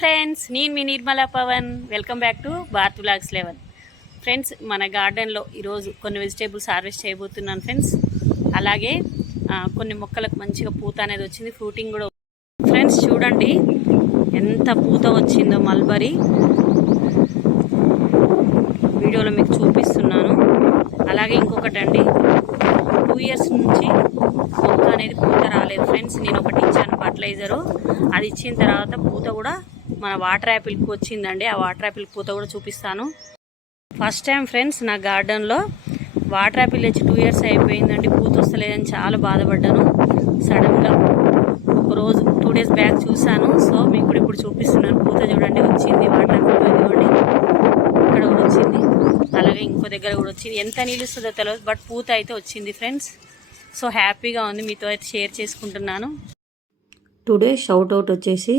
Friends నేను మీ Nirmala Pawan. Welcome back to Bharat blogs eleven friends మన గార్డెన్లో ఈరోజు కొన్ని వెజిటేబుల్స్ హార్వెస్ట్ చేయబోతున్నాను ఫ్రెండ్స్ అలాగే కొన్ని మొక్కలకు మంచిగా పూత అనేది వచ్చింది. ఫ్రూటింగ్ కూడా ఫ్రెండ్స్ చూడండి. ఎంత పూత వచ్చిందో మల్బరీ. వీడియోలో మీకు చూపిస్తున్నాను. అలాగే ఇంకొకటి అండి. టూ ఇయర్స్ నుంచి మొక్క అనేది పూత రాలేదు. ఫ్రెండ్స్ నేను ఒకటి ఇచ్చాను ఫర్టిలైజరు అది ఇచ్చిన తర్వాత పూత కూడా మన వాటర్ యాపిల్కి వచ్చిందండి. ఆ వాటర్ యాపిల్ పూత కూడా చూపిస్తాను. ఫస్ట్ టైం ఫ్రెండ్స్ నా గార్డెన్లో వాటర్ యాపిల్ వచ్చి టూ ఇయర్స్ అయిపోయిందండి. పూత వస్తలేదని చాలా బాధపడ్డాను. సడన్గా ఒక రోజు టూ డేస్ బ్యాక్ చూశాను. సో మీకు కూడా ఇప్పుడు చూపిస్తున్నాను. పూత చూడండి వచ్చింది. వాటర్ యాపిల్ ఇదిగోండి. ఇక్కడ కూడా వచ్చింది. అలాగే ఇంకో దగ్గర కూడా వచ్చింది. ఎంత నీళ్ళు ఇస్తుందో తెలియదు బట్ పూత అయితే వచ్చింది ఫ్రెండ్స్ సో హ్యాపీగా ఉంది. మీతో అయితే షేర్ చేసుకుంటున్నాను. టుడే షౌట్ అవుట్ వచ్చేసి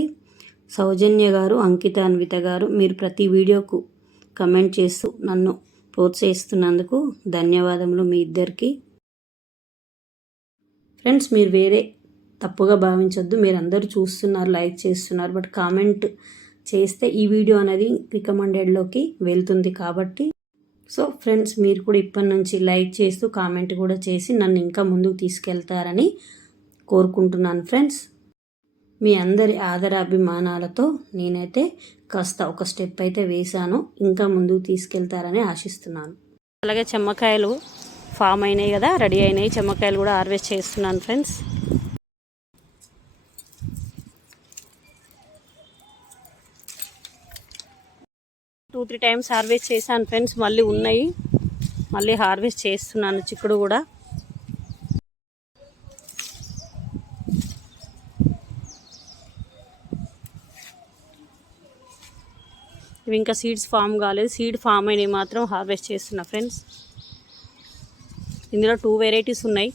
సౌజన్య గారు అంకిత అన్విత గారు మీరు ప్రతి వీడియోకు కమెంట్ చేస్తూ నన్ను ప్రోత్సహిస్తున్నందుకు ధన్యవాదములు మీ ఇద్దరికి. ఫ్రెండ్స్ మీరు వేరే తప్పుగా భావించొద్దు. మీరు అందరూ చూస్తున్నారు లైక్ చేస్తున్నారు బట్ కామెంట్ చేస్తే ఈ వీడియో అనేది రికమెండెడ్లోకి వెళ్తుంది కాబట్టి. సో ఫ్రెండ్స్ మీరు కూడా ఇప్పటి నుంచి లైక్ చేస్తూ కామెంట్ కూడా చేసి నన్ను ఇంకా ముందుకు తీసుకెళ్తారని కోరుకుంటున్నాను ఫ్రెండ్స్. మీ అందరి ఆదరాభిమానాలతో నేనైతే కాస్త ఒక స్టెప్ అయితే వేశాను. ఇంకా ముందుకు తీసుకెళ్తారని ఆశిస్తున్నాను. అలాగే చెమ్మకాయలు ఫామ్ అయినాయి కదా రెడీ అయినాయి. చెమ్మకాయలు కూడా హార్వెస్ట్ చేస్తున్నాను friends. Two three times harvest చేశాను ఫ్రెండ్స్. మళ్ళీ ఉన్నాయి. మళ్ళీ హార్వెస్ట్ చేస్తున్నాను చిక్కుడు కూడా. ఇవి ఇంకా సీడ్స్ ఫామ్ కాలేదు. సీడ్ ఫామ్ అయినవి మాత్రం హార్వెస్ట్ చేస్తున్నా ఫ్రెండ్స్. ఇందులో టూ వెరైటీస్ ఉన్నాయి.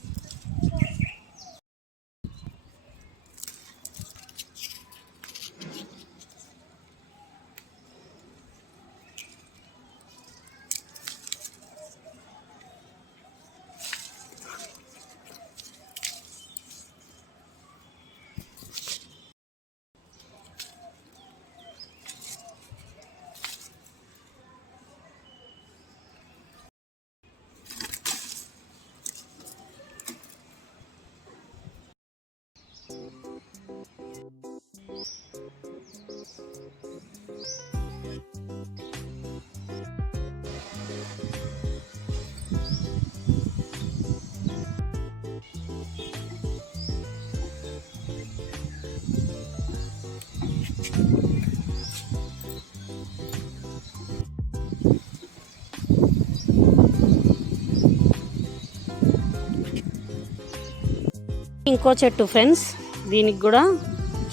ఇంకో చెట్టు ఫ్రెండ్స్. దీనికి కూడా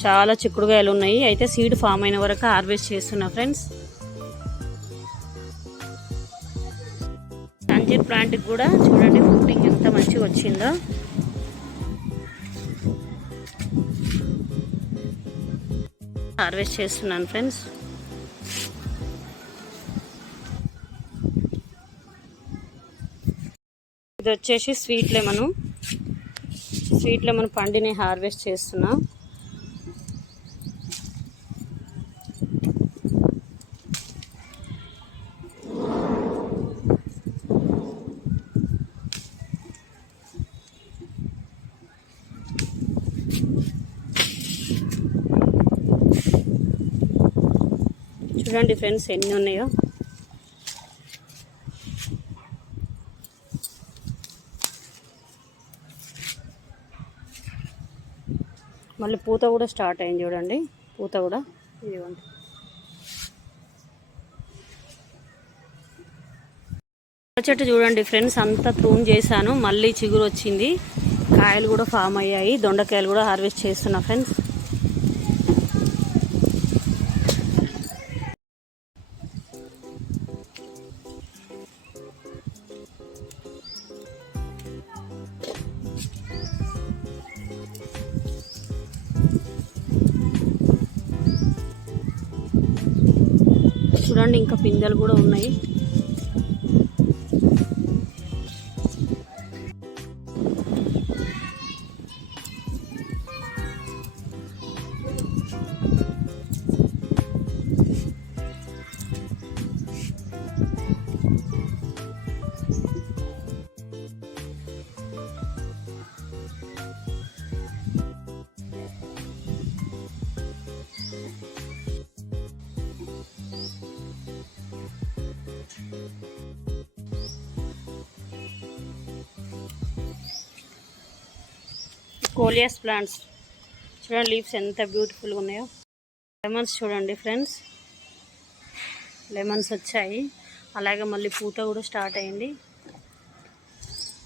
చాలా చిక్కుడుగాయలు ఉన్నాయి. అయితే సీడ్ ఫామ్ అయిన వరకు హార్వెస్ట్ చేస్తున్నా ఫ్రెండ్స్. అంజీర్ ప్లాంట్కి కూడా చూడండి ఫ్రూటింగ్ ఎంత మంచిగా వచ్చిందో. హార్వెస్ట్ చేస్తున్నాను ఫ్రెండ్స్. ఇది వచ్చేసి స్వీట్ లెమను. స్వీట్ లెమన్ పండిని హార్వెస్ట్ చేస్తున్నాను చూడండి ఫ్రెండ్స్ ఎన్ని ఉన్నాయో. మళ్ళీ పూత కూడా స్టార్ట్ అయింది చూడండి. పూత కూడా ఇదిగోండి. చెట్టు చూడండి ఫ్రెండ్స్ అంతా ప్రూన్ చేశాను. మళ్ళీ చిగురు వచ్చింది. కాయలు కూడా ఫామ్ అయ్యాయి. దొండకాయలు కూడా హార్వెస్ట్ చేస్తున్నా ఫ్రెండ్స్. చూడండి ఇంకా పిందెలు కూడా ఉన్నాయి. కోలియాస్ ప్లాంట్స్ చూడండి లీవ్స్ ఎంత బ్యూటిఫుల్గా ఉన్నాయో. లెమన్స్ చూడండి ఫ్రెండ్స్ లెమన్స్ వచ్చాయి. అలాగే మళ్ళీ పూత కూడా స్టార్ట్ అయింది.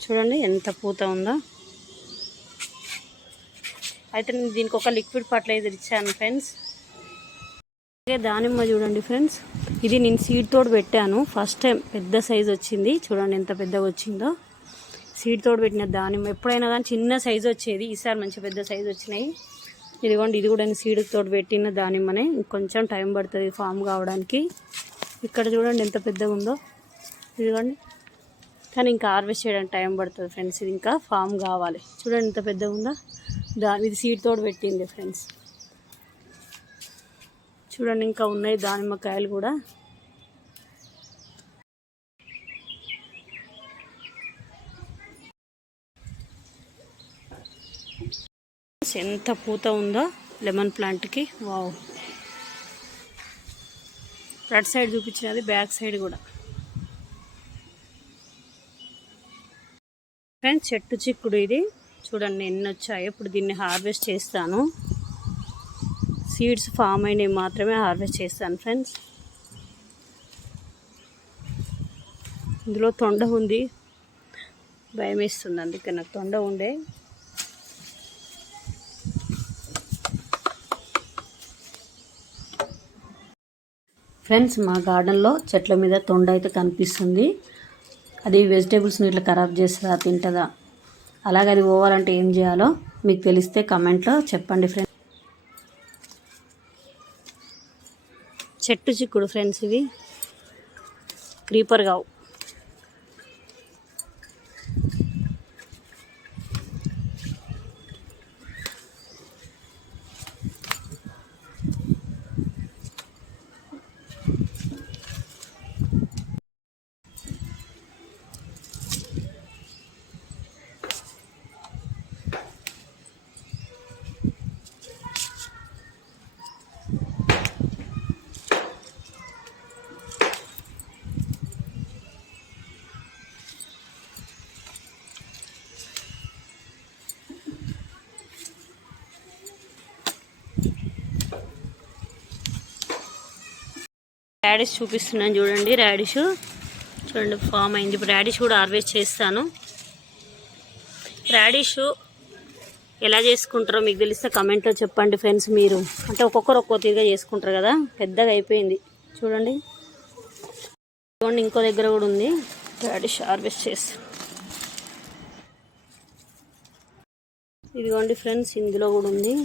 చూడండి ఎంత పూత ఉందో. అయితే నేను దీనికి ఒక లిక్విడ్ ఫర్టిలైజర్ ఇచ్చాను ఫ్రెండ్స్ అలాగే దానిమ్మ చూడండి ఫ్రెండ్స్ ఇది నేను సీడ్ తోడు పెట్టాను. ఫస్ట్ టైం పెద్ద సైజ్ వచ్చింది. చూడండి ఎంత పెద్దగా వచ్చిందో. సీడ్ తోడు పెట్టిన దానిమ్మ ఎప్పుడైనా కానీ చిన్న సైజు వచ్చేది. ఈసారి మంచి పెద్ద సైజు వచ్చినాయి. ఇదిగోండి ఇది కూడా సీడ్ తోడు పెట్టిన దానిమ్మనే. ఇంకొంచెం టైం పడుతుంది ఫామ్ కావడానికి. ఇక్కడ చూడండి ఎంత పెద్దగా ఉందో. ఇదిగోండి. కానీ ఇంకా హార్వెస్ట్ చేయడానికి టైం పడుతుంది ఫ్రెండ్స్. ఇది ఇంకా ఫామ్ కావాలి. చూడండి ఎంత పెద్దగా ఉందో. దా ఇది సీడ్ తోడు పెట్టింది ఫ్రెండ్స్. చూడండి ఇంకా ఉన్నాయి దానిమ్మకాయలు కూడా. ఎంత పూత ఉందో లెమన్ ప్లాంట్కి. వావ్. ఫ్రంట్ సైడ్ చూపించినది బ్యాక్ సైడ్ కూడా. ఫ్రెండ్స్ చెట్టు చిక్కుడు ఇది. చూడండి ఎన్ని వచ్చాయో. ఇప్పుడు దీన్ని హార్వెస్ట్ చేస్తాను. సీడ్స్ ఫామ్ అయినవి మాత్రమే హార్వెస్ట్ చేస్తాను ఫ్రెండ్స్. ఇందులో తొండ ఉంది. భయం వేస్తుంది అందుకే నాకు తొండ ఉండే. ఫ్రెండ్స్ మా గార్డెన్లో చెట్ల మీద తొండ అయితే కనిపిస్తుంది. అది వెజిటేబుల్స్ని ఇట్లా ఖరాబ్ చేస్తుందా తింటుందా? అలాగే అది పోవాలంటే ఏం చేయాలో మీకు తెలిస్తే కమెంట్లో చెప్పండి ఫ్రెండ్స్. చెట్టు చిక్కుడు ఫ్రెండ్స్ ఇవి. క్రీపర్ కావు రాడిష్ చూపిస్తున్నాను చూడండి రాడిష్ చూడండి ఫామ్ అయింది. ఇప్పుడు రాడిష్ కూడా హార్వెస్ట్ చేస్తాను. రాడిష్ ఎలా చేసుకుంటారో మీకు తెలిస్తే కమెంట్లో చెప్పండి ఫ్రెండ్స్ మీరు. అంటే ఒక్కొక్కరు ఒక్కో తీరుగా చేసుకుంటారు కదా పెద్దగా అయిపోయింది. చూడండి. చూడండి ఇంకో దగ్గర కూడా ఉంది. రాడిష్ హార్వెస్ట్ చేసి ఇదిగోండి ఫ్రెండ్స్ ఇందులో కూడా ఉంది.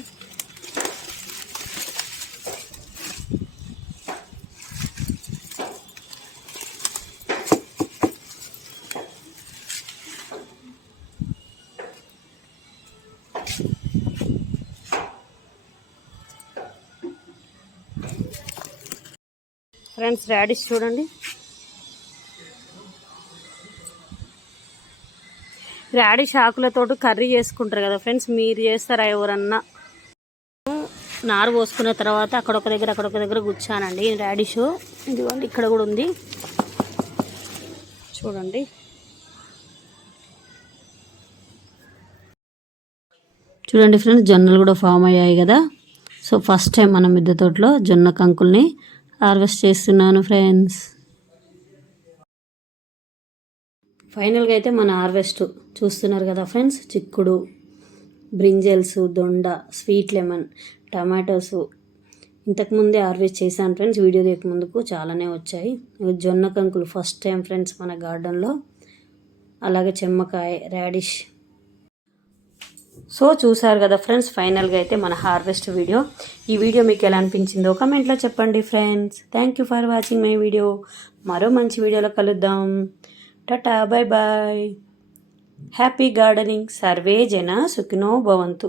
ఫ్రెండ్స్ రాడిష్ చూడండి. రాడిష్ ఆకులతో కర్రీ చేసుకుంటారు కదా ఫ్రెండ్స్ మీరు చేస్తారా ఎవరన్నా? నారు పోసుకున్న తర్వాత అక్కడొక దగ్గర అక్కడొక దగ్గర గుచ్చానండి రాడిష్ ఇదిగోండి ఇక్కడ కూడా ఉంది. చూడండి. చూడండి ఫ్రెండ్స్ జొన్నలు కూడా ఫామ్ అయ్యాయి కదా. సో ఫస్ట్ టైం మన మిద్దె తోటలో జొన్న కంకుల్ని హార్వెస్ట్ చేస్తున్నాను ఫ్రెండ్స్. ఫైనల్గా అయితే మన హార్వెస్ట్ చూస్తున్నారు కదా ఫ్రెండ్స్ చిక్కుడు బ్రింజల్స్ దొండ స్వీట్ లెమన్ టమాటోస్. ఇంతకుముందే హార్వెస్ట్ చేశాను ఫ్రెండ్స్ వీడియో తీయక ముందుకు చాలానే వచ్చాయి. జొన్న కంకులు ఫస్ట్ టైం ఫ్రెండ్స్ మన గార్డెన్లో. అలాగే చెమ్మకాయ రాడిష్ సో చూసారు కదా ఫ్రెండ్స్ ఫైనల్గా అయితే మన హార్వెస్ట్ వీడియో. ఈ వీడియో మీకు ఎలా అనిపించిందో కమెంట్లో చెప్పండి friends. Thank you for watching my video మరో మంచి వీడియోలో కలుద్దాం. Tata bye bye happy gardening survey జన సుఖినో భవంతు.